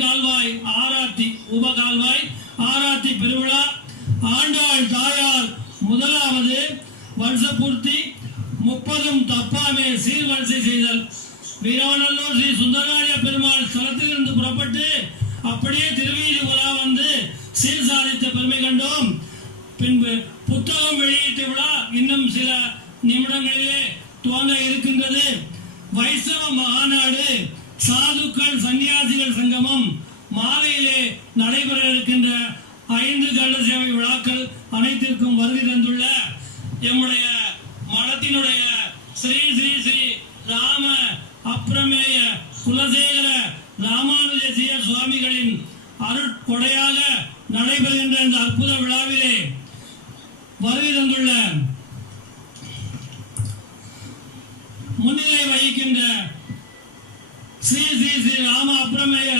கால்வாய் ஆராத்தி உபகால்வாய் ஆராத்தி பெருவிழா ஆண்டாள் தாயார் முதலாவது வருஷபூர்த்தி 30 தப்பாமே சீர்வரிசை செய்தல். வீரவநல்லூர் ஸ்ரீ சுந்தரராஜ பெருமாள் ஸ்தலத்திலிருந்து புறப்பட்டு அப்படியே திருவீதி உலா வந்து சீர் சாதித்த பெருமை கண்டோம். பின்பு புத்தகம் வெளியீட்டு விழா இன்னும் சில நிமிடங்களிலே துவங்க இருக்கின்றது. வைஷ்ணவ மகாநாடு சாதுக்கள் சன்னியாசிகள் சங்கமம் மாலையிலே நடைபெற இருக்கின்ற 5 கருட சேவை விழாக்கள் அனைத்திற்கும் வருகை தந்துள்ள எம்முடைய மடத்தினுடைய ஸ்ரீ ஸ்ரீ ஸ்ரீ ராம அப்ரமேய குலசேகர ராமானுஜசிய சுவாமிகளின் அருட்கொடையாக நடைபெறுகின்ற இந்த அற்புத விழாவிலே வருகை தந்துள்ள முன்னிலை வகிக்கின்ற ஸ்ரீ ஸ்ரீ ஸ்ரீ ராம அப்ரமேய